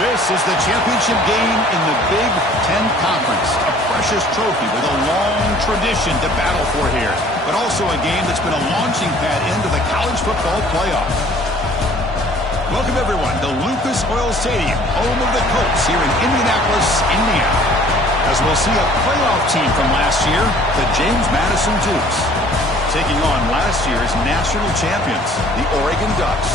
This is the championship game in the Big Ten Conference. A precious trophy with a long tradition to battle for here. But also a game that's been a launching pad into the college football playoff. Welcome, everyone, to Lucas Oil Stadium, home of the Colts here in Indianapolis, Indiana. As we'll see a playoff team from last year, the James Madison Dukes, taking on last year's national champions, the Oregon Ducks.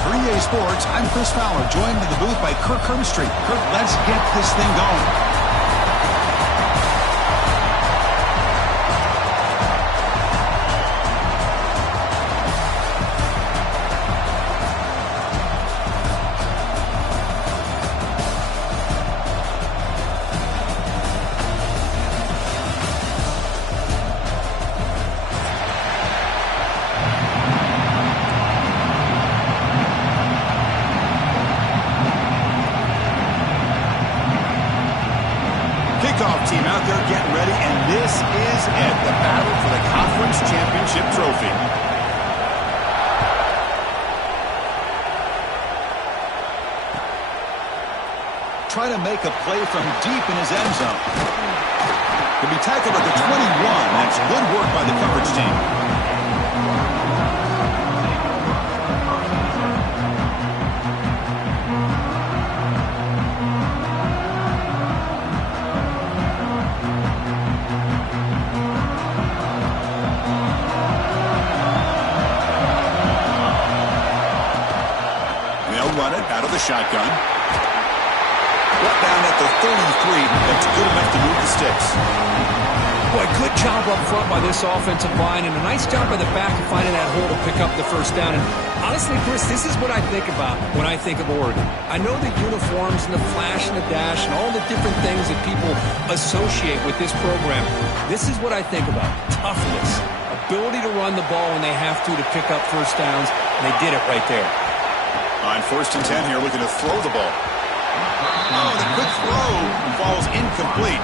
For EA Sports, I'm Chris Fowler, joined in the booth by Kirk Herbstreit. Kirk, let's get this thing going. Team out there getting ready, and this is it, the battle for the conference championship trophy. Trying to make a play from deep in his end zone. To be tackled at the 21, that's good work by the coverage team. Run it out of the shotgun. Brought down at the 33. That's good enough to move the sticks. Boy, good job up front by this offensive line, and a nice job by the back of finding that hole to pick up the first down. And honestly, Chris, this is what I think about when I think of Oregon. I know the uniforms and the flash and the dash and all the different things that people associate with this program. This is what I think about. Toughness, ability to run the ball when they have to pick up first downs, and they did it right there. On 1st and 10 here, looking to throw the ball. Oh, the quick throw falls incomplete.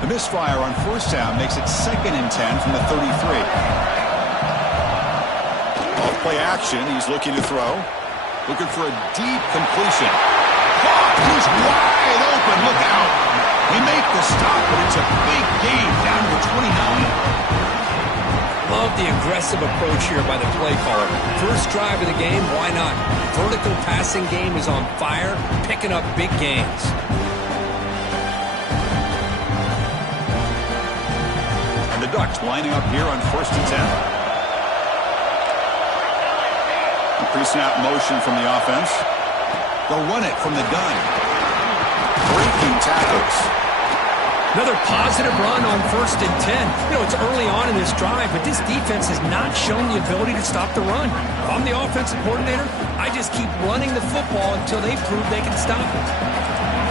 The misfire on 1st down makes it 2nd and 10 from the 33. Play action. He's looking to throw. Looking for a deep completion. Caught. He's wide open. Look out. They make the stop, but it's a big gain down to 29. Love the aggressive approach here by the play caller. First drive of the game, why not? Vertical passing game is on fire, picking up big gains. And the Ducks lining up here on 1st and 10. Pre-snap motion from the offense. They'll run it from the gun. Breaking tackles. Another positive run on 1st and 10. You know, it's early on in this drive, but this defense has not shown the ability to stop the run. If I'm the offensive coordinator, I just keep running the football until they prove they can stop it.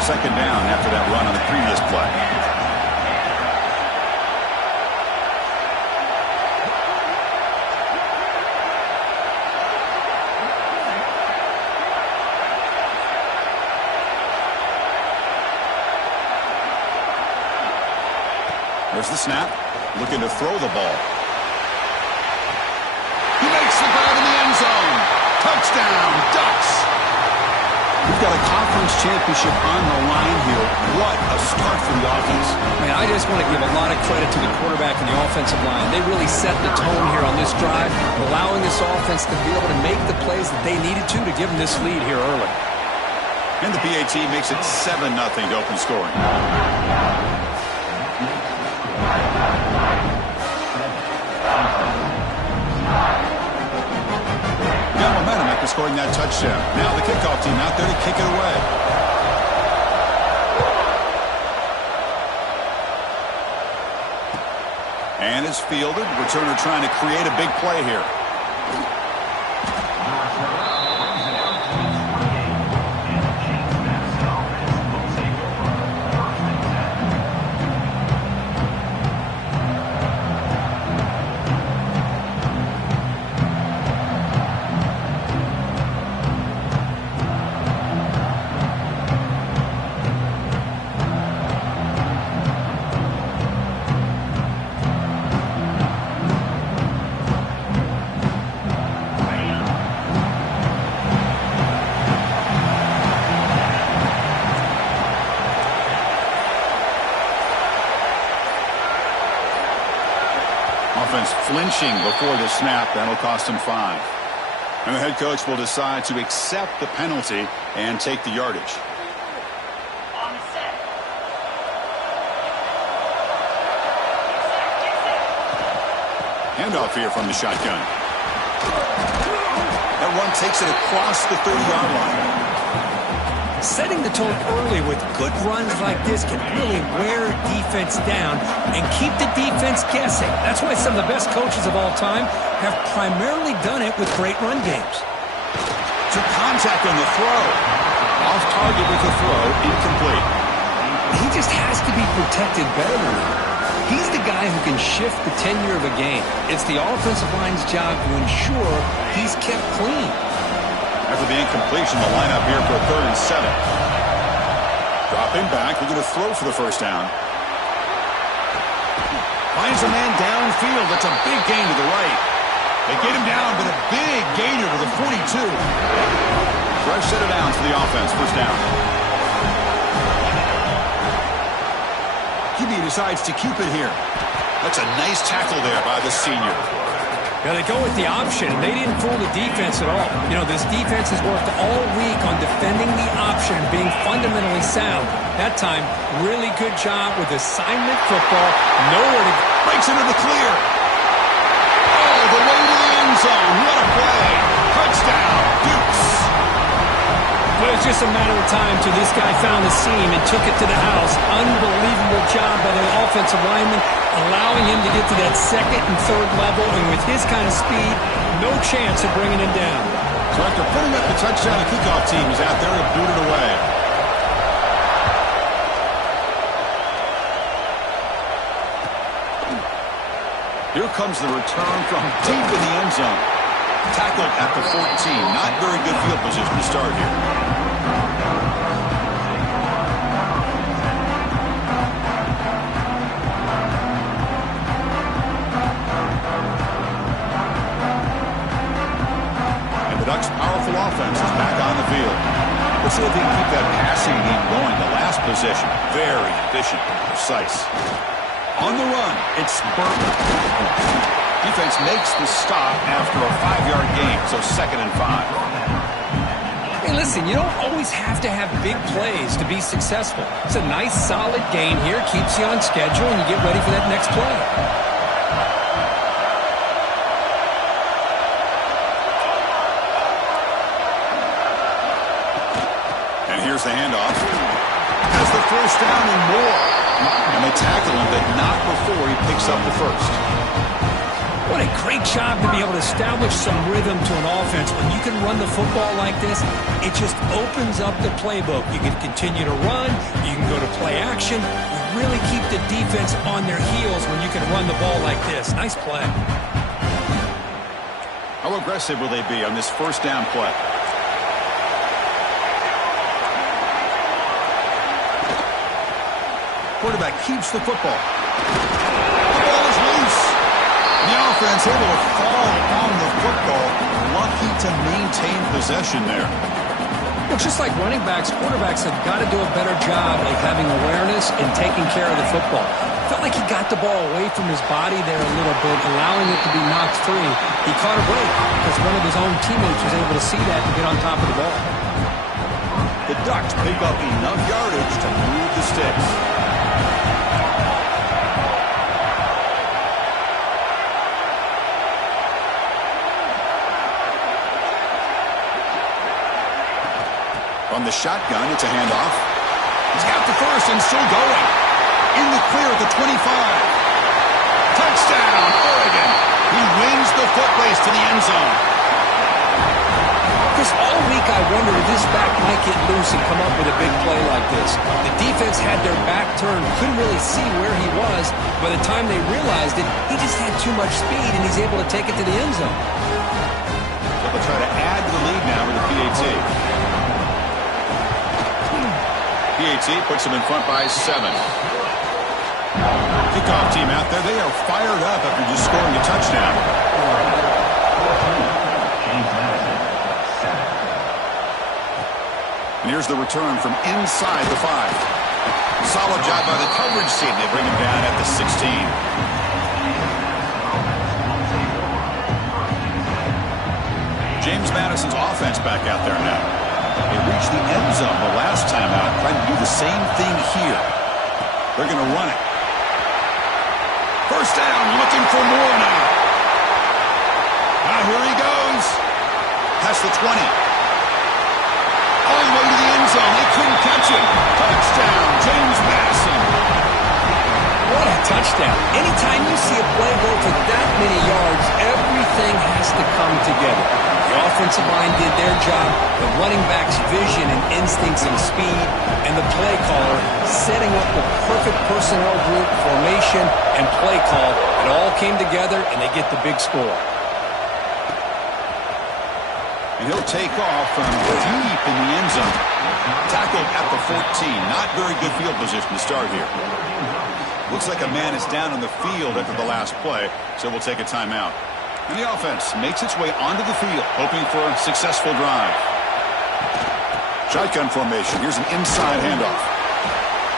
2nd down after that run on the previous play. There's the snap. Looking to throw the ball. He makes the grab in the end zone. Touchdown, Ducks. We've got a conference championship on the line here. What a start for the offense. Man, I just want to give a lot of credit to the quarterback and the offensive line. They really set the tone here on this drive, allowing this offense to be able to make the plays that they needed to give them this lead here early. And the PAT makes it 7-0 to open scoring. Got momentum after scoring that touchdown. Now the kickoff team out there to kick it away. And it's fielded. Returner trying to create a big play here. flinching before the snap. That'll cost him 5. And the head coach will decide to accept the penalty and take the yardage. Handoff here from the shotgun. That run takes it across the 30-yard line. Setting the tone early with good runs like this can really wear defense down and keep the defense guessing. That's why some of the best coaches of all time have primarily done it with great run games. Took contact on the throw. Off target with the throw, incomplete. He just has to be protected better than that. He's the guy who can shift the tenure of a game. It's the offensive line's job to ensure he's kept clean. After the incompletion, the lineup here for a 3rd and 7. Dropping back, they're going to throw for the first down. Finds a man downfield. That's a big gain to the right. They get him down, but a big gainer to the 42. Fresh set of downs for the offense. First down. QB decides to keep it here. That's a nice tackle there by the senior. Got to go with the option. They didn't fool the defense at all. You know, this defense has worked all week on defending the option, being fundamentally sound. That time, really good job with assignment football. Nowhere to go. Breaks into the clear. Oh, the way to the end zone. What a play. Touchdown, Dukes. Well, it's just a matter of time till this guy found the seam and took it to the house. Unbelievable job by the offensive lineman, allowing him to get to that 2nd and 3rd level, and with his kind of speed, no chance of bringing him down. So after putting up the touchdown, the kickoff team is out there to boot it away. Here comes the return from deep in the end zone. Tackled at the 14. Not very good field position to start here. And the Ducks' powerful offense is back on the field. Let's see if they can keep that passing game going. The last possession, very efficient and precise. On the run, it's Burton. Defense makes the stop after a 5-yard gain, so 2nd and 5. Hey, listen, you don't always have to have big plays to be successful. It's a nice, solid game here, keeps you on schedule, and you get ready for that next play. And here's the handoff. Has the first down and more. And they tackle him, but not before he picks up the first. What a great job to be able to establish some rhythm to an offense. When you can run the football like this, it just opens up the playbook. You can continue to run. You can go to play action. You really keep the defense on their heels when you can run the ball like this. Nice play. How aggressive will they be on this first down play? Quarterback keeps the football. The ball is loose. The offense able to fall on the football. Lucky to maintain possession there. Well, just like running backs, quarterbacks have got to do a better job of having awareness and taking care of the football. Felt like he got the ball away from his body there a little bit, allowing it to be knocked free. He caught a break because one of his own teammates was able to see that and get on top of the ball. The Ducks pick up enough yardage to move the sticks. From the shotgun, it's a handoff. He's got the first and still going. In the clear at the 25. Touchdown, Oregon. He wins the foot race to the end zone. Chris, all week I wondered if this back might get loose and come up with a big play like this. The defense had their back turned, couldn't really see where he was. By the time they realized it, he just had too much speed, and he's able to take it to the end zone. So they'll try to add to the lead now with the PAT. PAT puts them in front by 7. Kickoff team out there, they are fired up after just scoring a touchdown. And here's the return from inside the 5. Solid job by the coverage team. They bring him down at the 16. James Madison's offense back out there now. They reached the end zone the last time out, trying to do the same thing here. They're going to run it. First down, looking for more now. Now here he goes. Past the 20. All the way to the end zone. They couldn't catch him. Touchdown, James Madison. What a touchdown. Anytime you see a play go for that many yards, everything has to come together. The offensive line did their job, the running back's vision and instincts and speed, and the play caller setting up the perfect personnel group, formation, and play call. It all came together, and they get the big score. And he'll take off from deep in the end zone. Tackled at the 14. Not very good field position to start here. Looks like a man is down on the field after the last play, so we'll take a timeout. And the offense makes its way onto the field, hoping for a successful drive. Shotgun formation. Here's an inside handoff.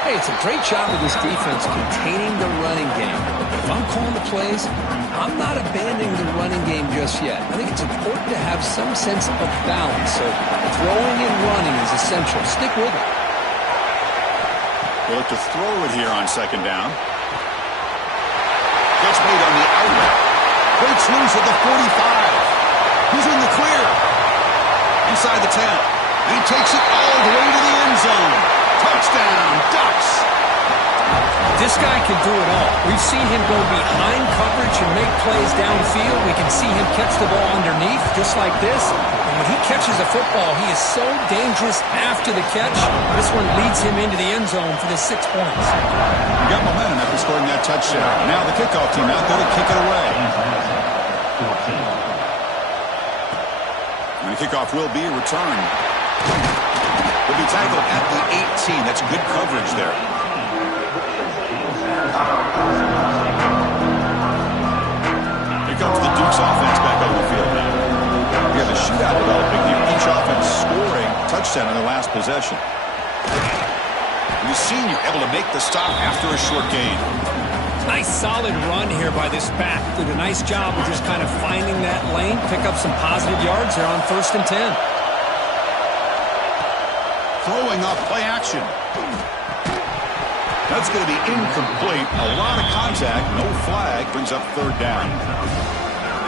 Hey, it's a great job of this defense containing the running game. If I'm calling the plays, I'm not abandoning the running game just yet. I think it's important to have some sense of balance, so throwing and running is essential. Stick with it. They look to throw it here on second down. Gets made on the outlet. Breaks loose at the 45. He's in the clear. Inside the 10. And he takes it all the way to the end zone. Touchdown, Ducks. This guy can do it all. We've seen him go behind coverage and make plays downfield. We can see him catch the ball underneath, just like this. And when he catches a football, he is so dangerous after the catch. This one leads him into the end zone for the 6 points. He got momentum after scoring that touchdown. Now the kickoff team out there to kick it away. And the kickoff will be returned. Will be tackled at the 18. That's good coverage there. Here comes the Duke's offense back on the field now. We have a shootout developing here. Each offense scoring a touchdown in their last possession. The senior able to make the stop after a short gain. Nice solid run here by this back. Did a nice job of just kind of finding that lane, pick up some positive yards there on 1st and 10. Throwing off play action. That's going to be incomplete. A lot of contact. No flag. Brings up 3rd down.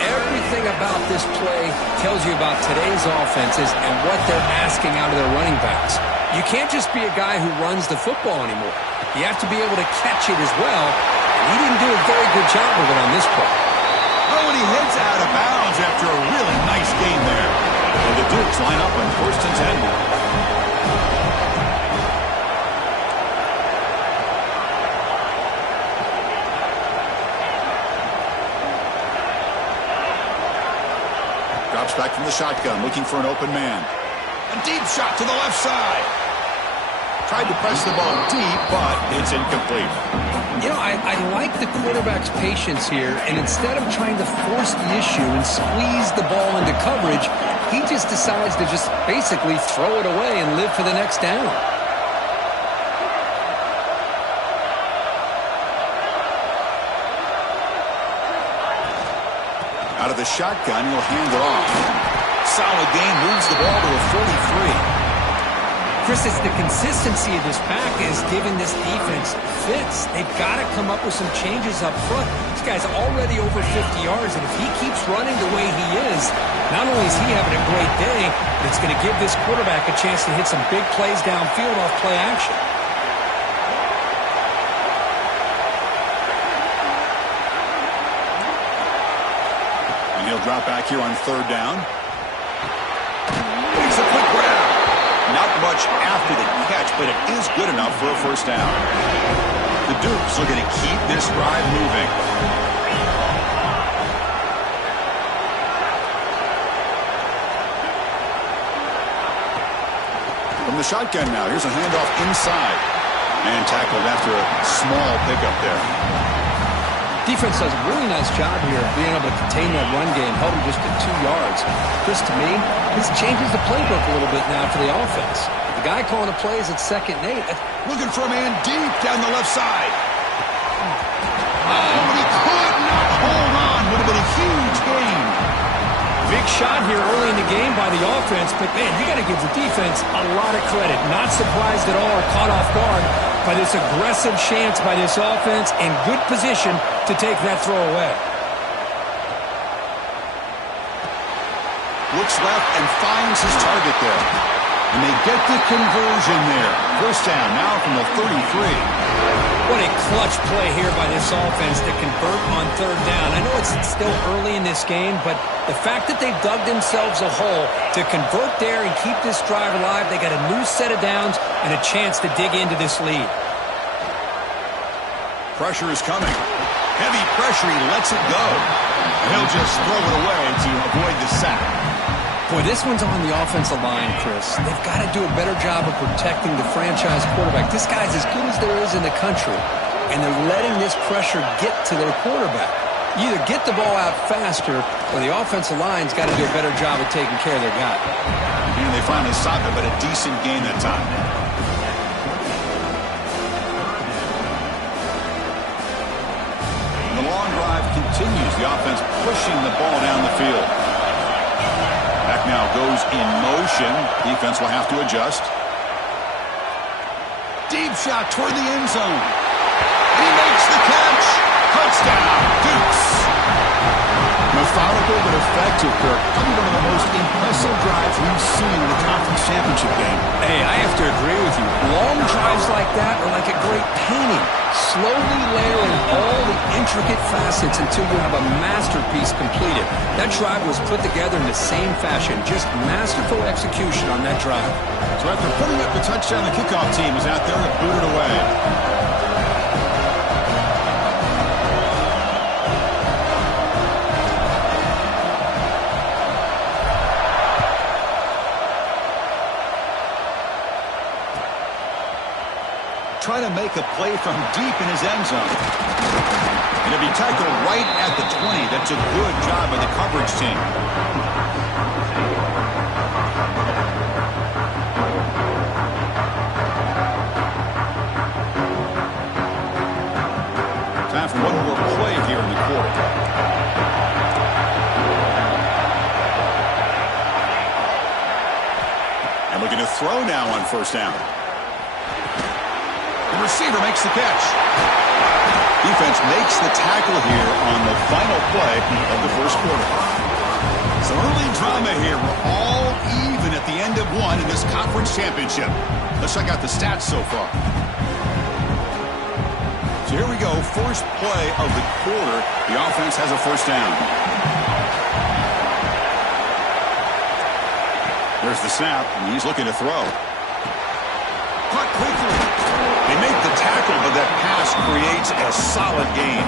Everything about this play tells you about today's offenses and what they're asking out of their running backs. You can't just be a guy who runs the football anymore. You have to be able to catch it as well. And he didn't do a very good job of it on this play. Oh, and he heads out of bounds after a really nice gain there. And the Dukes line up on 1st and 10. Drops back from the shotgun, looking for an open man. A deep shot to the left side. Tried to press the ball deep, but it's incomplete. You know, I like the quarterback's patience here, and instead of trying to force the issue and squeeze the ball into coverage, he just decides to just basically throw it away and live for the next down. Out of the shotgun, he'll hand it off. Solid gain, moves the ball to a 43. Chris, it's the consistency of this pack is giving this defense fits. They've got to come up with some changes up front. This guy's already over 50 yards, and if he keeps running the way he is, not only is he having a great day, but it's going to give this quarterback a chance to hit some big plays downfield off play action. He'll drop back here on 3rd down. Makes a quick grab. Not much after the catch, but it is good enough for a 1st down. The Dukes looking to keep this drive moving. From the shotgun now, here's a handoff inside. And tackled after a small pickup there. Defense does a really nice job here of being able to contain that run game, held him just at 2 yards. Chris, to me, this changes the playbook a little bit now for the offense. The guy calling the plays at 2nd and 8. Looking for a man deep down the left side. Oh, but he could not hold on. Would have been a huge gain. Big shot here early in the game by the offense, but, man, you got to give the defense a lot of credit. Not surprised at all or caught off guard by this aggressive chance by this offense in good position to take that throw away. Looks left and finds his target there. And they get the conversion there. First down now from the 33. What a clutch play here by this offense to convert on third down. I know it's still early in this game, but the fact that they've dug themselves a hole to convert there and keep this drive alive, they got a new set of downs and a chance to dig into this lead. Pressure is coming. Heavy pressure, he lets it go. And he'll just throw it away to avoid the sack. Boy, this one's on the offensive line, Chris. They've got to do a better job of protecting the franchise quarterback. This guy's as good as there is in the country, and they're letting this pressure get to their quarterback. You either get the ball out faster, or the offensive line's got to do a better job of taking care of their guy. And they finally stopped it, but a decent gain that time. The long drive continues. The offense pushing the ball down the field. Back now goes in motion. Defense will have to adjust. Deep shot toward the end zone. He makes the catch. Touchdown, Dukes. Methodical but effective, Kirk. Probably one of the most impressive drives we've seen in the conference championship game. Hey, I have to agree with you. Long drives like that are like a great painting. Slowly layering all the intricate facets until you have a masterpiece completed. That drive was put together in the same fashion. Just masterful execution on that drive. So after putting up the touchdown, the kickoff team is out there to boot it away. Trying to make a play from deep in his end zone. And it'll be tackled right at the 20. That's a good job by the coverage team. Time for one more play here in the quarter. And looking to throw now on first down. The receiver makes the catch. Defense makes the tackle here on the final play of the first quarter. Some early drama here. We're all even at the end of one in this conference championship. Let's check out the stats so far. So here we go. First play of the quarter. The offense has a first down. There's the snap, and he's looking to throw. Caught quickly. They make the tackle, but that pass creates a solid gain.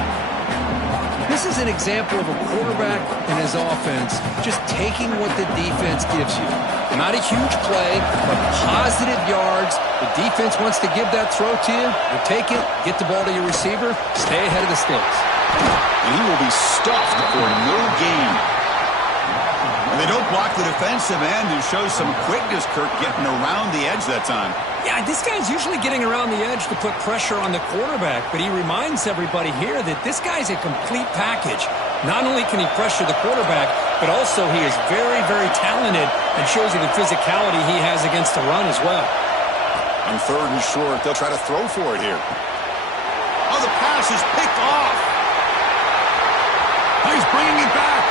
This is an example of a quarterback and his offense just taking what the defense gives you. Not a huge play, but positive yards. The defense wants to give that throw to you. You take it, get the ball to your receiver, stay ahead of the sticks. And he will be stuffed for no gain. And they don't block the defensive end, who shows some quickness, Kirk, getting around the edge that time. Yeah, this guy's usually getting around the edge to put pressure on the quarterback, but he reminds everybody here that this guy's a complete package. Not only can he pressure the quarterback, but also he is very, very talented and shows you the physicality he has against the run as well. On third and short, they'll try to throw for it here. Oh, the pass is picked off. Oh, he's bringing it back.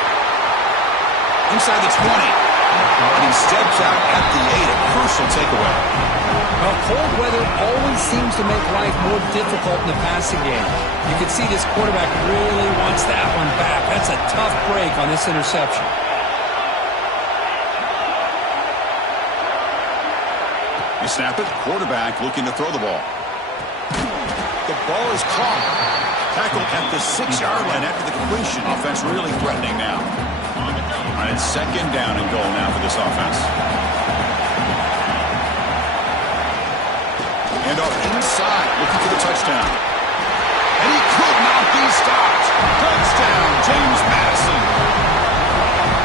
Inside the 20. And he steps out at the 8, a crucial takeaway. Well, cold weather always seems to make life more difficult in the passing game. You can see this quarterback really wants that one back. That's a tough break on this interception. They snap it. Quarterback looking to throw the ball. The ball is caught. Tackled at the 6-yard line after the completion. Offense really threatening now. All right, it's second down and goal now for this offense. And off inside, looking for the touchdown. And he could not be stopped. Touchdown, James Madison.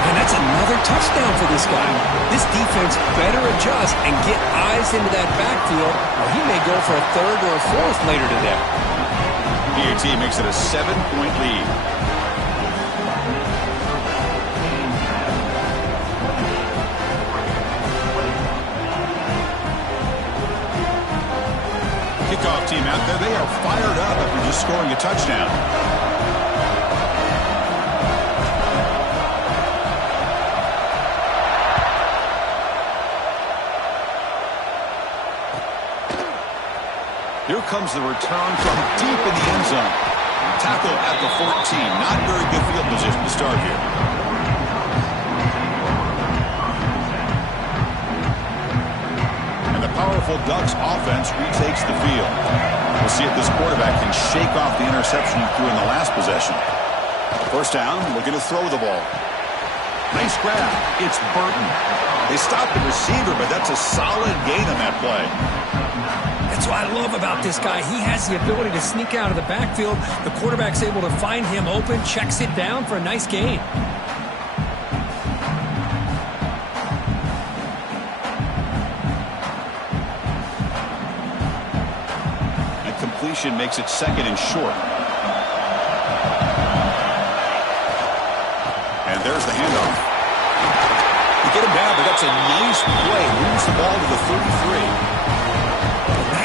And that's another touchdown for this guy. This defense better adjust and get eyes into that backfield, or he may go for a third or a fourth later today. PAT makes it a 7-point lead. just scoring a touchdown. Here comes the return from deep in the end zone. Tackle at the 14. Not very good field position to start here. And the powerful Ducks offense retakes the field. We'll see if this quarterback can shake off the interception he threw in the last possession. First down, looking to throw the ball. Nice grab. It's Burton. They stopped the receiver, but that's a solid gain on that play. That's what I love about this guy. He has the ability to sneak out of the backfield. The quarterback's able to find him open, checks it down for a nice gain. And completion makes it second and short. And there's the handoff. You get him down, but that's a nice play. Moves the ball to the 33.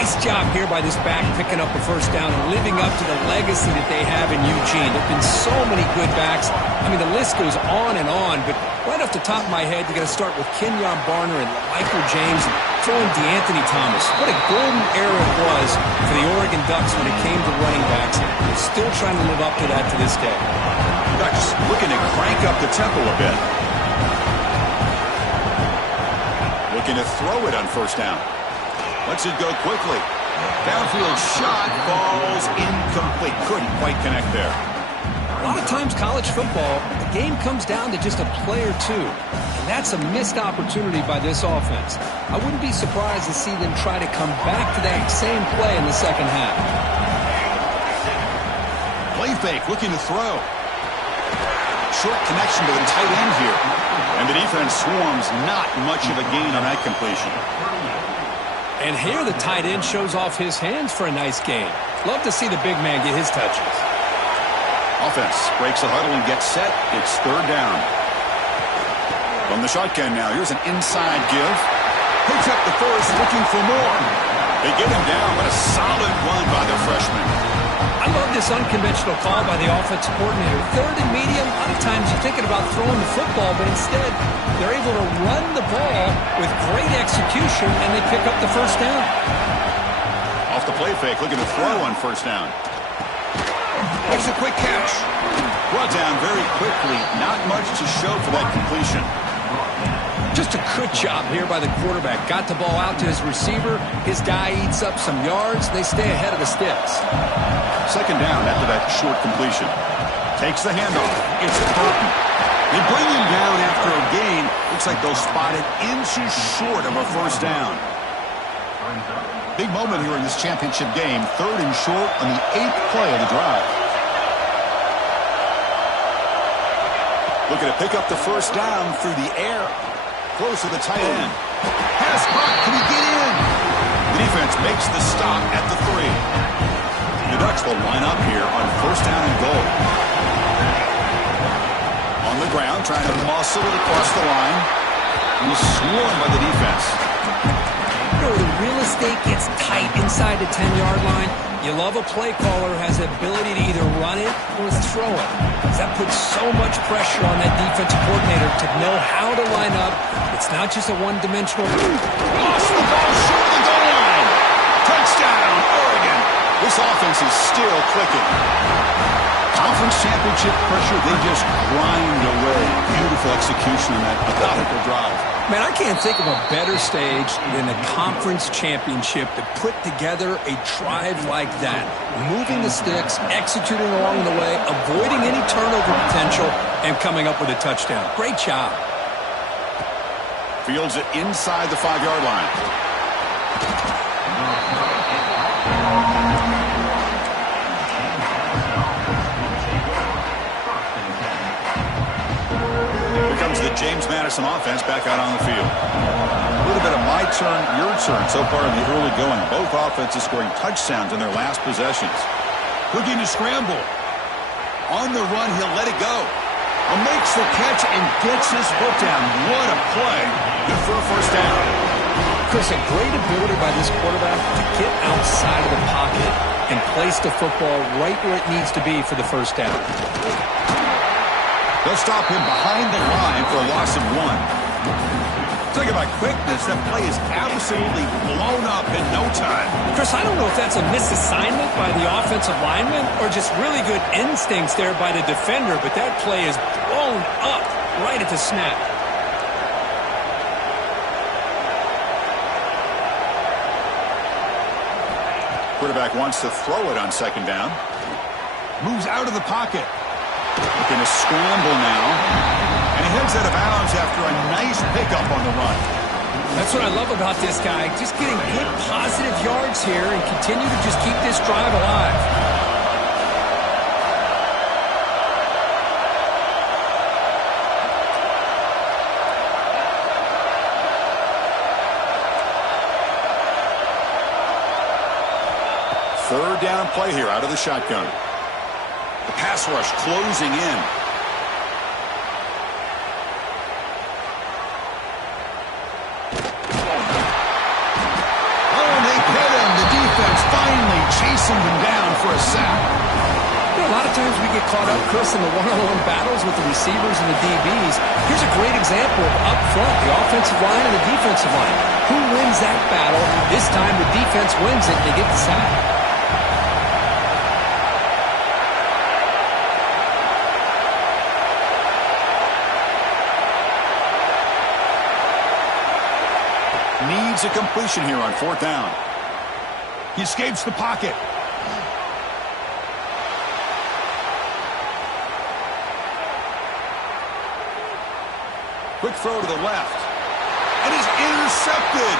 Nice job here by this back picking up the first down and living up to the legacy that they have in Eugene. There have been so many good backs. I mean, the list goes on, but right off the top of my head, you got to start with Kenyon Barner and Michael James and throw in DeAnthony Thomas. What a golden era it was for the Oregon Ducks when it came to running backs. They're still trying to live up to that to this day. Ducks looking to crank up the tempo a bit. Looking to throw it on first down. Lets it go quickly. Downfield shot falls incomplete. Couldn't quite connect there. A lot of times college football, the game comes down to just a play or two. And that's a missed opportunity by this offense. I wouldn't be surprised to see them try to come back to that same play in the second half. Play fake, looking to throw. Short connection to the tight end here. And the defense swarms. Not much of a gain on that completion. And here the tight end shows off his hands for a nice gain. Love to see the big man get his touches. Offense breaks the huddle and gets set. It's third down. From the shotgun now, here's an inside give. Picks up the first, looking for more. They get him down, but a solid run by the freshman. I love this unconventional call by the offensive coordinator. Third and medium, a lot of times you're thinking about throwing the football, but instead they're able to run the ball with great execution, and they pick up the first down. Off the play fake, looking to throw on first down. Makes a quick catch. Brought down very quickly. Not much to show for that completion. Just a good job here by the quarterback. Got the ball out to his receiver. His guy eats up some yards. They stay ahead of the sticks. Second down after that short completion. Takes the handoff. It's Burton. They bring him down after a gain. Looks like they'll spot it inches short of a first down. Big moment here in this championship game. Third and short on the 8th play of the drive. Looking to pick up the first down through the air. Close to the tight end. Pass caught. Can he get in? The defense makes the stop at the 3. The Ducks will line up here on first down and goal. On the ground, trying to muscle it across the line. He's swarmed by the defense. You know, the real estate gets tight inside the 10-yard line. You love a play caller who has the ability to either run it or throw it. That puts so much pressure on that defensive coordinator to know how to line up. It's not just a one-dimensional. Lost the ball short of the goal line. Touchdown, Oregon. This offense is still clicking. Conference championship pressure, they just grind away. Beautiful execution on that methodical drive. Man, I can't think of a better stage than a conference championship to put together a drive like that. Moving the sticks, executing along the way, avoiding any turnover potential, and coming up with a touchdown. Great job. Fields it inside the 5-yard line. The James Madison offense back out on the field. A little bit of my turn, your turn so far in the early going. Both offenses scoring touchdowns in their last possessions. Looking to scramble. On the run, he'll let it go. Makes the catch and gets his foot down. What a play. Good for a first down. Chris, a great ability by this quarterback to get outside of the pocket and place the football right where it needs to be for the first down. They'll stop him behind the line for a loss of 1. Talking about quickness, that play is absolutely blown up in no time. Chris, I don't know if that's a misassignment by the offensive lineman or just really good instincts there by the defender, but that play is blown up right at the snap. Quarterback wants to throw it on second down. Moves out of the pocket. Looking to scramble now. And he heads out of bounds after a nice pickup on the run. That's what I love about this guy. Just getting good positive yards here and continue to just keep this drive alive. Third down play here out of the shotgun. The pass rush closing in. Oh, and they hit him. The defense finally chasing him down for a sack. You know, a lot of times we get caught up, Chris, in the one-on-one battles with the receivers and the DBs. Here's a great example of up front, the offensive line and the defensive line. Who wins that battle? This time the defense wins it. They get the sack. Needs a completion here on fourth down. He escapes the pocket. Quick throw to the left. And he's intercepted.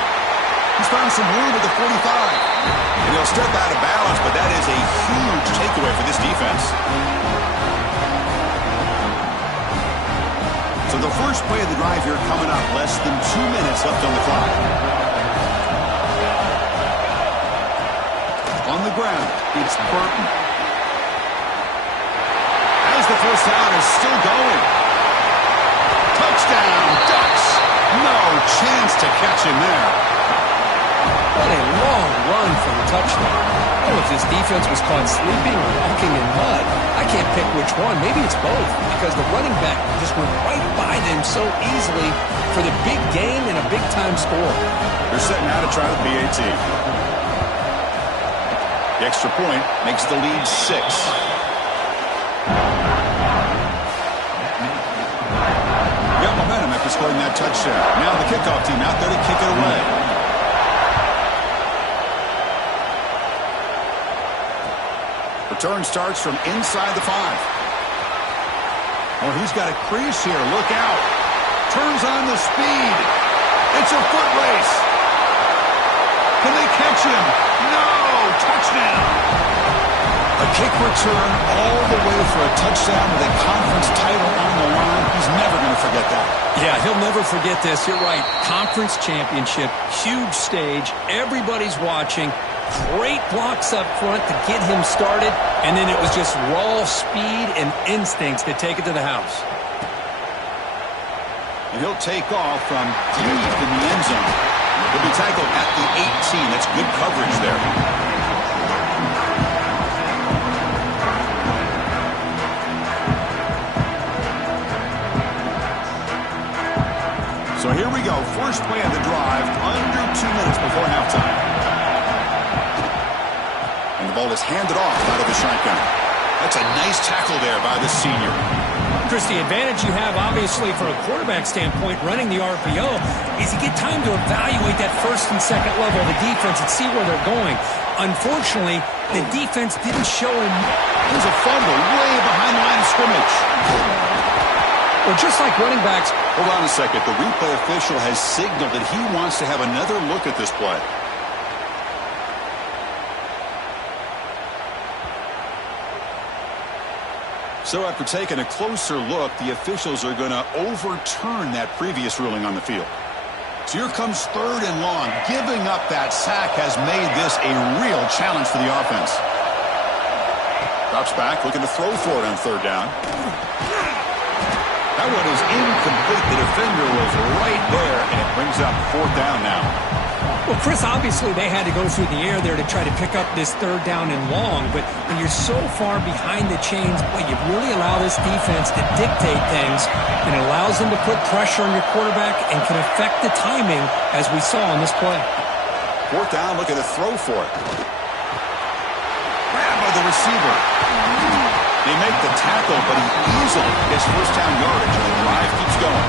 He's found some room at the 45. And he'll step out of bounds, but that is a huge takeaway for this defense. So the first play of the drive here coming up. Less than 2 minutes left on the clock. On the ground, it's Burton. As the first down is still going. Touchdown, Ducks. No chance to catch him there. What a long run for the touchdown. I don't know if this defense was caught sleeping or walking in mud. I can't pick which one. Maybe it's both because the running back just went right by them so easily for the big game and a big-time score. They're setting out to try the PAT. The extra point makes the lead 6. Got momentum after scoring that touchdown. Now the kickoff team out there to kick it away. Return starts from inside the 5. Oh, he's got a crease here. Look out. Turns on the speed. It's a foot race. Can they catch him? No! Touchdown. A kick return all the way for a touchdown with a conference title on the line. He's never going to forget that. Yeah, he'll never forget this. You're right. Conference championship, huge stage. Everybody's watching. Great blocks up front to get him started, and then it was just raw speed and instincts to take it to the house. And he'll take off from deep in the end zone. He'll be tackled at the 18. That's good coverage there. So here we go. First play of the drive, under 2 minutes before halftime. And the ball is handed off out of the shotgun. That's a nice tackle there by the senior. Chris, the advantage you have, obviously, from a quarterback standpoint, running the RPO, is you get time to evaluate that first and second level of the defense and see where they're going. Unfortunately, the defense didn't show him. There's a fumble way behind the line of scrimmage. Well, just like running backs. Hold on a second. The replay official has signaled that he wants to have another look at this play. So after taking a closer look, the officials are going to overturn that previous ruling on the field. So here comes third and long. Giving up that sack has made this a real challenge for the offense. Drops back, looking to throw for it on third down. That one is incomplete. The defender was right there, and it brings up fourth down now. Well, Chris, obviously they had to go through the air there to try to pick up this third down and long, but when you're so far behind the chains, boy, you really allow this defense to dictate things, and it allows them to put pressure on your quarterback and can affect the timing, as we saw on this play. Fourth down, look at the throw for it. Grab by the receiver. They make the tackle, but he easily gets first down yardage, and the drive keeps going.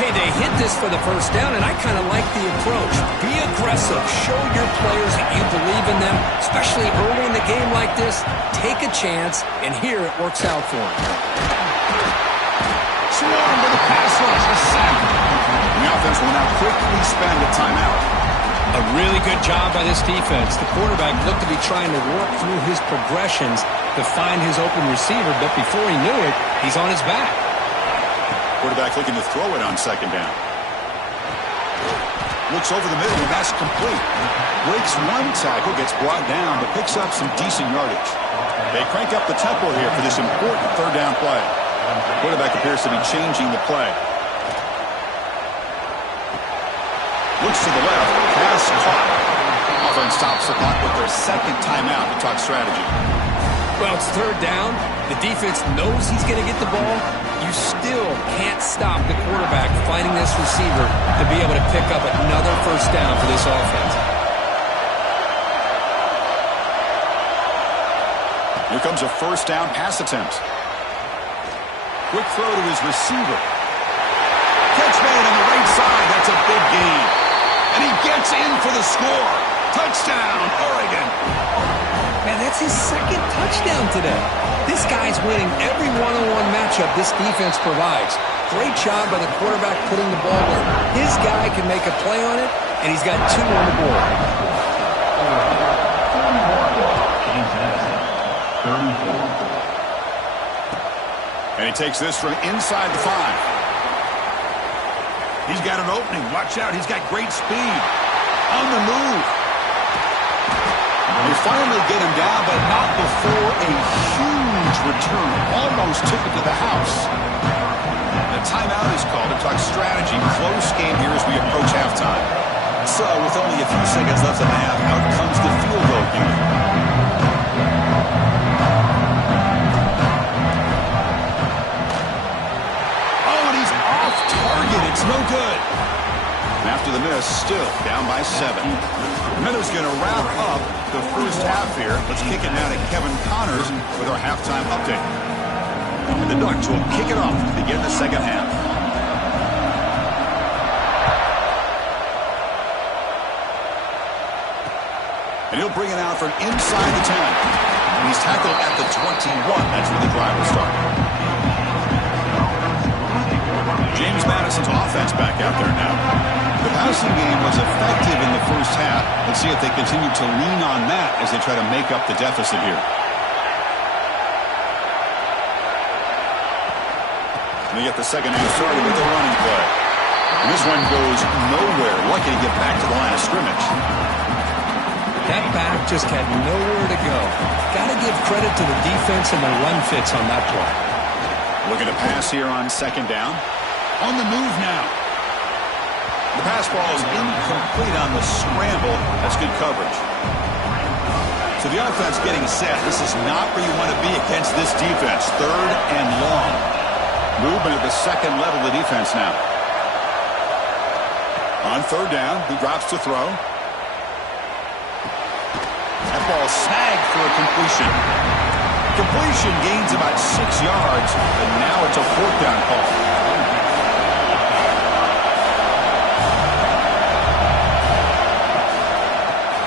Hey, they hit this for the first down, and I kind of like the approach. Be aggressive. Show your players that you believe in them, especially early in the game like this. Take a chance, and here it works out for them. Swarm with a pass rush, a sack. The offense will now quickly spend a timeout. A really good job by this defense. The quarterback looked to be trying to work through his progressions to find his open receiver, but before he knew it, he's on his back. Quarterback looking to throw it on second down. Looks over the middle, and that's complete. Breaks one tackle, gets brought down, but picks up some decent yardage. They crank up the tempo here for this important third down play. Quarterback appears to be changing the play. Looks to the left, pass caught. Offense stops the clock with their second timeout to talk strategy. Well, it's third down. The defense knows he's going to get the ball. You still can't stop the quarterback finding this receiver to be able to pick up another first down for this offense. Here comes a first down pass attempt. Quick throw to his receiver. Catch made on the right side. That's a big gain. And he gets in for the score. Touchdown, Oregon. Man, that's his second touchdown today. This guy's winning every one-on-one matchup this defense provides. Great job by the quarterback putting the ball where his guy can make a play on it, and he's got 2 on the board. And he takes this from inside the 5. He's got an opening. Watch out. He's got great speed. On the move. They finally get him down, but not before a huge return. Almost took it to the house. The timeout is called to talk strategy. Close game here as we approach halftime. So, with only a few seconds left in the half, out comes the field goal unit. Oh, and he's off target. It's no good. After the miss, still down by 7. Miller's going to wrap up the first half here. Let's kick it now to Kevin Connors with our halftime update. And the Ducks will kick it off to begin the second half. And he'll bring it out from inside the 10. And he's tackled at the 21. That's where the drive will start. James Madison's offense back out there now. The passing game was effective in the first half. Let's see if they continue to lean on that as they try to make up the deficit here. And they get the second half started with a running play. And this one goes nowhere. Lucky to get back to the line of scrimmage. That back just had nowhere to go. Got to give credit to the defense and the run fits on that play. Looking to pass here on second down. On the move now. The pass ball is incomplete on the scramble. That's good coverage. So the offense getting set. This is not where you want to be against this defense. Third and long. Movement at the second level of the defense now. On third down, he drops to throw. That ball snagged for a completion. Completion gains about 6 yards, but now it's a fourth down call.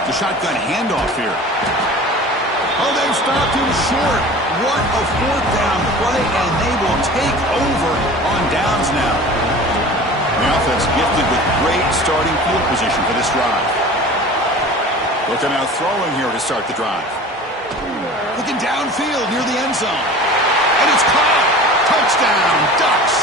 The shotgun handoff here. Oh, they've stopped him short. What a fourth down play, and they will take over on downs now. The offense gifted with great starting field position for this drive. Looking out throwing here to start the drive. Looking downfield near the end zone. And it's caught. Touchdown, Ducks.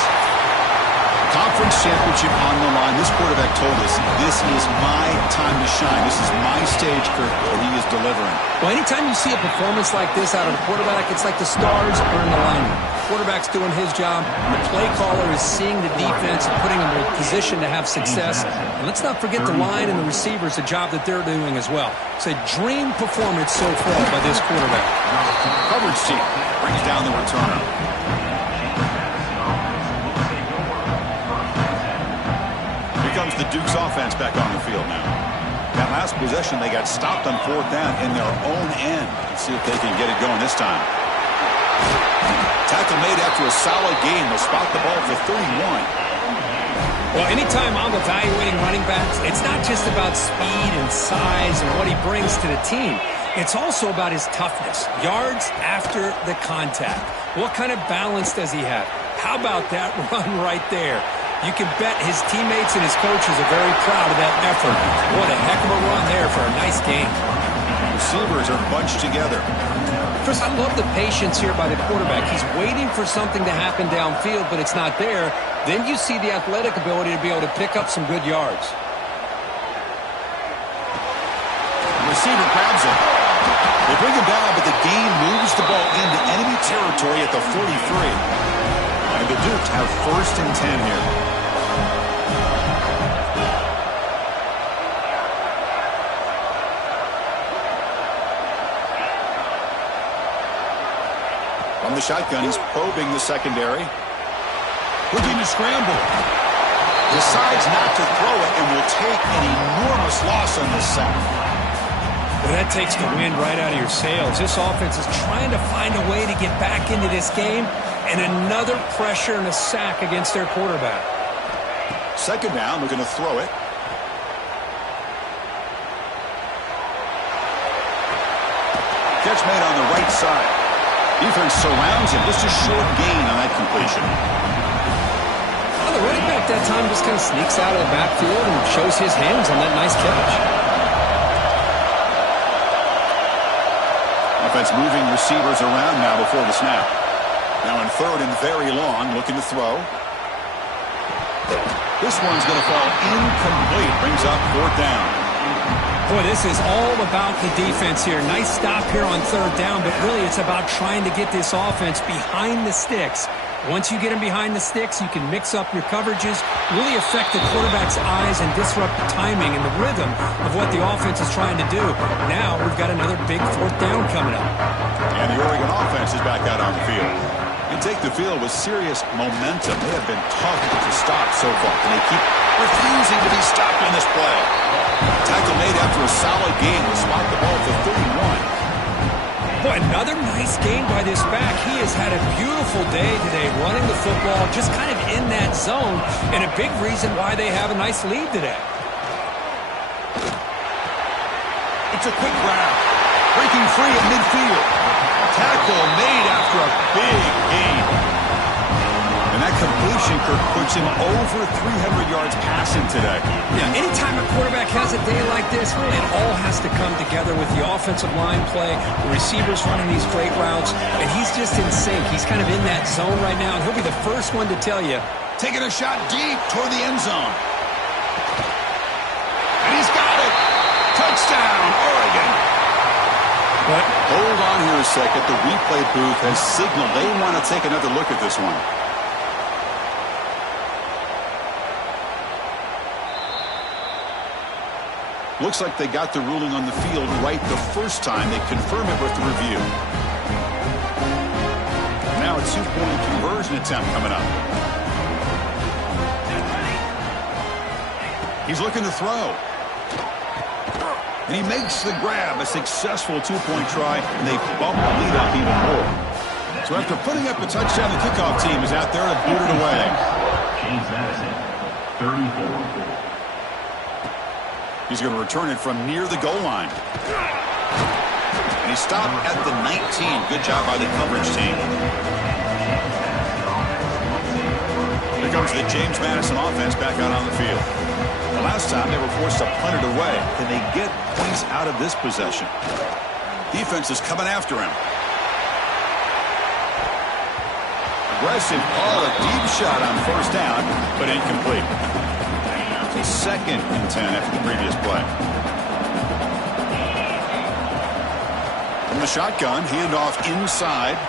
Conference conference championship on the line. This quarterback told us, this is my time to shine. This is my stage, Kirk, where he is delivering. Well, anytime you see a performance like this out of a quarterback, it's like the stars are in alignment. Quarterback's doing his job. The play caller is seeing the defense and putting them in a position to have success. And let's not forget the line and the receivers, the job that they're doing as well. It's a dream performance so far by this quarterback. Coverage team brings down the returner. Here comes the Duke's offense back on the field now. That last possession, they got stopped on 4th down in their own end. Let's see if they can get it going this time. Tackle made after a solid gain. They'll spot the ball for 31. Well, anytime I'm evaluating running backs, it's not just about speed and size and what he brings to the team. It's also about his toughness. Yards after the contact. What kind of balance does he have? How about that run right there? You can bet his teammates and his coaches are very proud of that effort. What a heck of a run there for a nice gain. Receivers are bunched together. Chris, I love the patience here by the quarterback. He's waiting for something to happen downfield, but it's not there. Then you see the athletic ability to be able to pick up some good yards. Receiver grabs it. They bring him down, but the gain moves the ball into enemy territory at the 43. And the Dukes have 1st and 10 here. From the shotgun, he's probing the secondary. Looking to scramble. Decides not to throw it and will take an enormous loss on this sack. Well, that takes the wind right out of your sails. This offense is trying to find a way to get back into this game, and another pressure and a sack against their quarterback. 2nd down, looking to throw it. Catch made on the right side. Defense surrounds him. Just a short gain on that completion. Well, the running back that time just kind of sneaks out of the backfield and shows his hands on that nice catch. Offense moving receivers around now before the snap. Now in 3rd and very long, looking to throw. This one's going to fall incomplete. Brings up 4th down. Boy, this is all about the defense here. Nice stop here on 3rd down, but really it's about trying to get this offense behind the sticks. Once you get them behind the sticks, you can mix up your coverages, really affect the quarterback's eyes and disrupt the timing and the rhythm of what the offense is trying to do. Now we've got another big 4th down coming up. And the Oregon offense is back out on the field. They take the field with serious momentum. They have been tough to stop so far, and they keep refusing to be stopped on this play. Tackle made after a solid gain. Will spot the ball for 31. Boy, another nice game by this back. He has had a beautiful day today running the football, just kind of in that zone, and a big reason why they have a nice lead today. It's a quick grab. Breaking free at midfield. Tackle made after a big gain. And that completion, Kirk, puts him over 300 yards passing today. Yeah, anytime a quarterback has a day like this, it all has to come together with the offensive line play, the receivers running these great routes, and he's just in sync. He's kind of in that zone right now, and he'll be the first one to tell you. Taking a shot deep toward the end zone. And he's got it. Touchdown, Oregon. But hold on here a second. The replay booth has signaled they want to take another look at this one. Looks like they got the ruling on the field right the first time. They confirm it with the review. Now a 2-point conversion attempt coming up. He's looking to throw. And he makes the grab. A successful 2-point try, and they bump the lead up even more. So after putting up a touchdown, the kickoff team is out there to boot it away. James Madison, 34. He's going to return it from near the goal line. And he stopped at the 19. Good job by the coverage team. Here comes the James Madison offense back out on the field. The last time they were forced to punt it away. Can they get points out of this possession? Defense is coming after him. aggressive call, a deep shot on first down, but incomplete. It's a 2nd and 10 after the previous play. From the shotgun, handoff inside.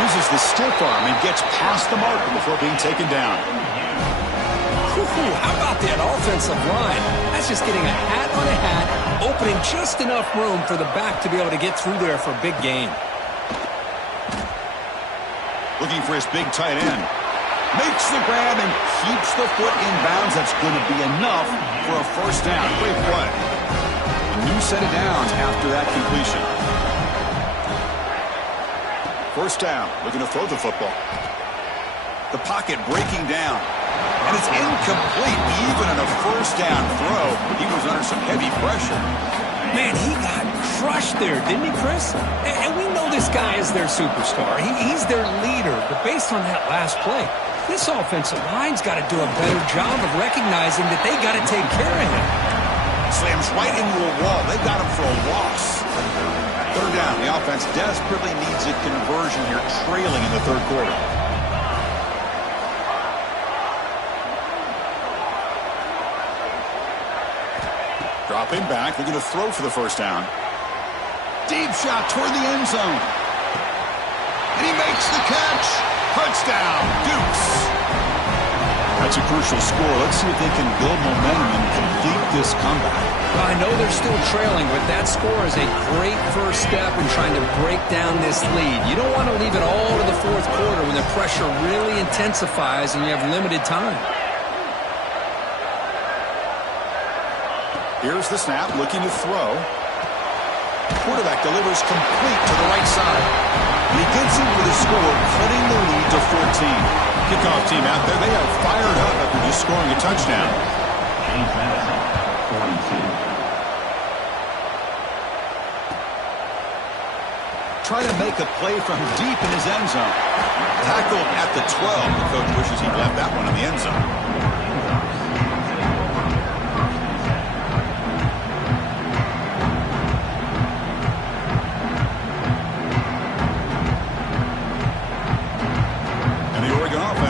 Uses the stiff arm and gets past the marker before being taken down. How about that offensive line? That's just getting a hat on a hat, opening just enough room for the back to be able to get through there for a big gain. Looking for his big tight end. Makes the grab and keeps the foot in bounds. That's going to be enough for a first down. Great play. A new set of downs after that completion. First down. Looking to throw the football. The pocket breaking down. And it's incomplete even on a first down throw. He was under some heavy pressure. Man, he got crushed there, didn't he, Chris? And we know this guy is their superstar. He's their leader. But based on that last play, this offensive line's got to do a better job of recognizing that they got to take care of him. Slams right into a wall. They got him for a loss. Third down. The offense desperately needs a conversion here, trailing in the third quarter. Dropping back, they're going to throw for the first down. Deep shot toward the end zone. And he makes the catch. Touchdown, Dukes. That's a crucial score. Let's see if they can build momentum and complete this comeback. Well, I know they're still trailing, but that score is a great first step in trying to break down this lead. You don't want to leave it all to the fourth quarter when the pressure really intensifies and you have limited time. Here's the snap, looking to throw. Quarterback delivers complete to the right side. And he gets it with a score, cutting the lead to 14. Kickoff team out there, they are fired up after just scoring a touchdown. James Madison, 42. Trying to make a play from deep in his end zone. Tackled at the 12. The coach wishes he left that one in the end zone.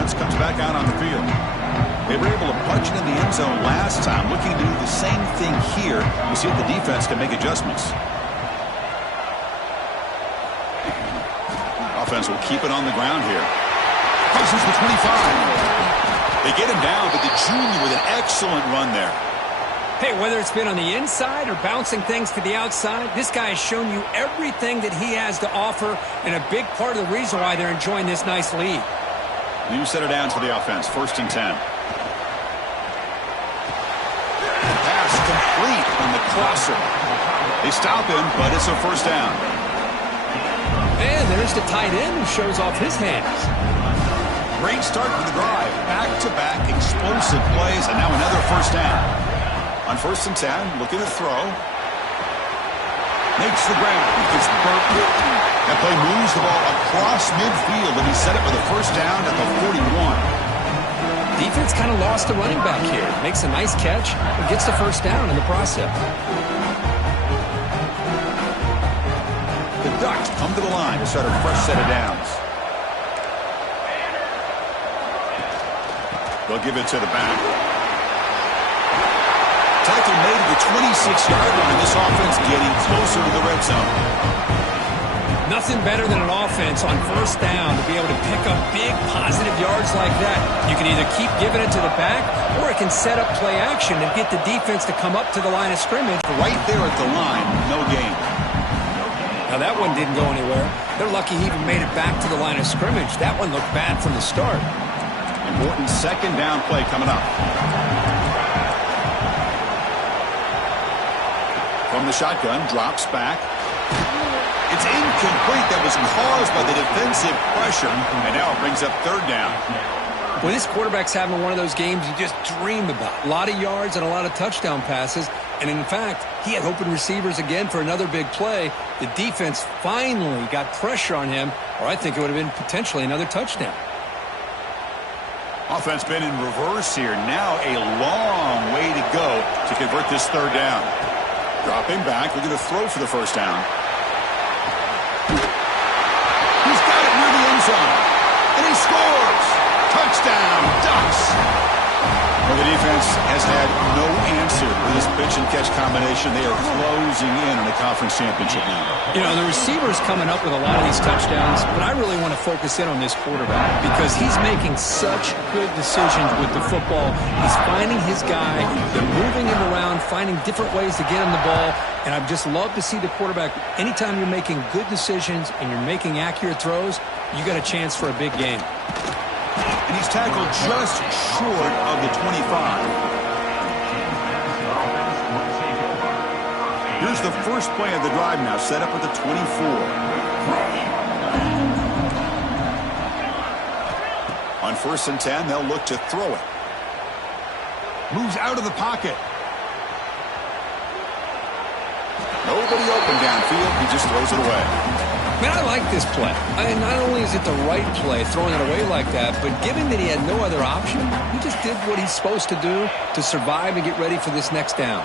Comes back out on the field. They were able to punch it in the end zone last time. Looking to do the same thing here. We'll see if the defense can make adjustments. Offense will keep it on the ground here. Crosses the 25. They get him down, but the junior with an excellent run there. Hey, whether it's been on the inside or bouncing things to the outside, this guy has shown you everything that he has to offer, and a big part of the reason why they're enjoying this nice lead. New set it down to the offense. 1st and 10. Pass complete on the crosser. They stop him, but it's a first down. And there's the tight end who shows off his hands. Great start to the drive. Back-to-back explosive plays, and now another first down. On 1st and 10, looking to throw. Makes the grab. Gets burnt. That play moves the ball across midfield, and he set it with a first down at the 41. Defense kind of lost the running back here. Makes a nice catch and gets the first down in the process. The Ducks come to the line to start a fresh set of downs. They'll give it to the back. Tackle made at the 26-yard line. This offense getting closer to the red zone. Nothing better than an offense on first down to be able to pick up big positive yards like that. You can either keep giving it to the back, or it can set up play action and get the defense to come up to the line of scrimmage. Right there at the line, no gain. Now that one didn't go anywhere. They're lucky he even made it back to the line of scrimmage. That one looked bad from the start. Important second down play coming up. From the shotgun, drops back. It's incomplete. That was caused by the defensive pressure, and now it brings up third down. Well, this quarterback's having one of those games you just dream about. A lot of yards and a lot of touchdown passes, and in fact, he had open receivers again for another big play. The defense finally got pressure on him, or I think it would have been potentially another touchdown. Offense been in reverse here. Now a long way to go to convert this third down. Dropping back, looking to throw for the first down. He's got it near offense has had no answer with this pitch and catch combination. They are closing in on a conference championship lead. You know, the receiver's coming up with a lot of these touchdowns, but I really want to focus in on this quarterback because he's making such good decisions with the football. He's finding his guy. They're moving him around, finding different ways to get him the ball, and I'd just love to see the quarterback. Anytime you're making good decisions and you're making accurate throws, you got a chance for a big game. And he's tackled just short of the 25. Here's the first play of the drive now, set up at the 24. On 1st and 10, they'll look to throw it. Moves out of the pocket. Nobody open downfield. He just throws it away. Man, I like this play. Not only is it the right play, throwing it away like that, but given that he had no other option, he just did what he's supposed to do to survive and get ready for this next down.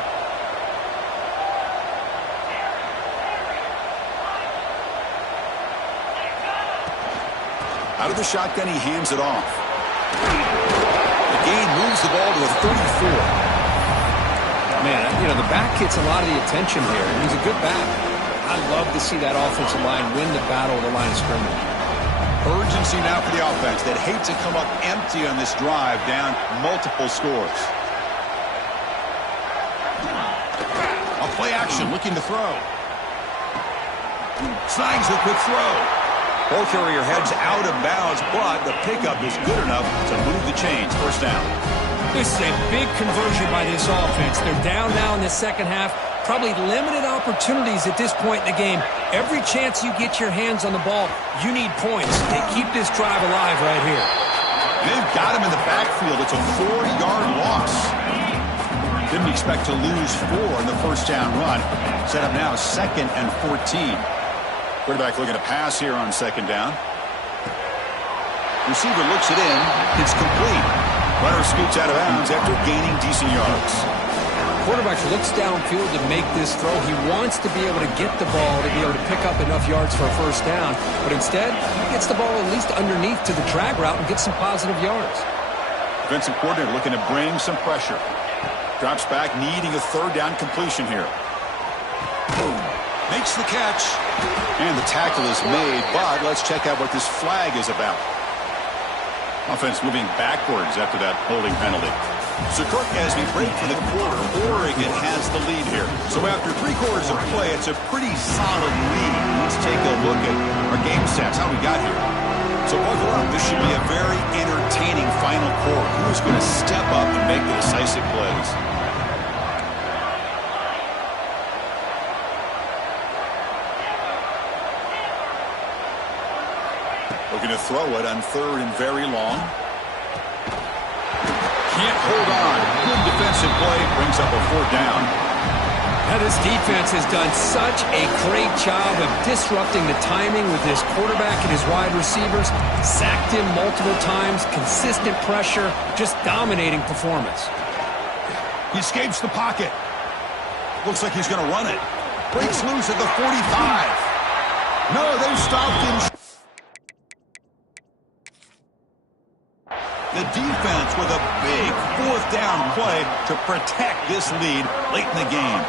Out of the shotgun, he hands it off. The gain moves the ball to the 34. Man, you know, the back gets a lot of the attention here, and he's a good back. I love to see that offensive line win the battle of the line of scrimmage. Urgency now for the offense that hate to come up empty on this drive, down multiple scores. A play action, looking to throw. Snags the quick throw. Ball carrier heads out of bounds, but the pickup is good enough to move the chains. First down. This is a big conversion by this offense. They're down now in the second half. Probably limited opportunities at this point in the game. Every chance you get your hands on the ball, you need points. They keep this drive alive right here. They've got him in the backfield. It's a 4-yard loss. Didn't expect to lose 4 in the first down run. Set up now 2nd and 14. Quarterback looking to pass here on 2nd down. Receiver looks it in. It's complete. Runner scoots out of bounds after gaining decent yards. Quarterback looks downfield to make this throw. He wants to be able to get the ball to be able to pick up enough yards for a first down. But instead, he gets the ball at least underneath to the drag route and gets some positive yards. Defensive coordinator looking to bring some pressure. Drops back, needing a 3rd down completion here. Makes the catch. And the tackle is made, but let's check out what this flag is about. Offense moving backwards after that holding penalty. So, Kirk, as we break for the quarter, Oregon has the lead here. So after 3 quarters of play, it's a pretty solid lead. Let's take a look at our game stats, how we got here. So buckle up. This should be a very entertaining final quarter. Who's going to step up and make the decisive plays? Looking to throw it on 3rd and very long. Can't hold on. Good defensive play. Brings up a 4th down. Now this defense has done such a great job of disrupting the timing with his quarterback and his wide receivers. Sacked him multiple times. Consistent pressure. Just dominating performance. He escapes the pocket. Looks like he's going to run it. Breaks loose at the 45. No, they've stopped him. The defense with a big 4th down play to protect this lead late in the game.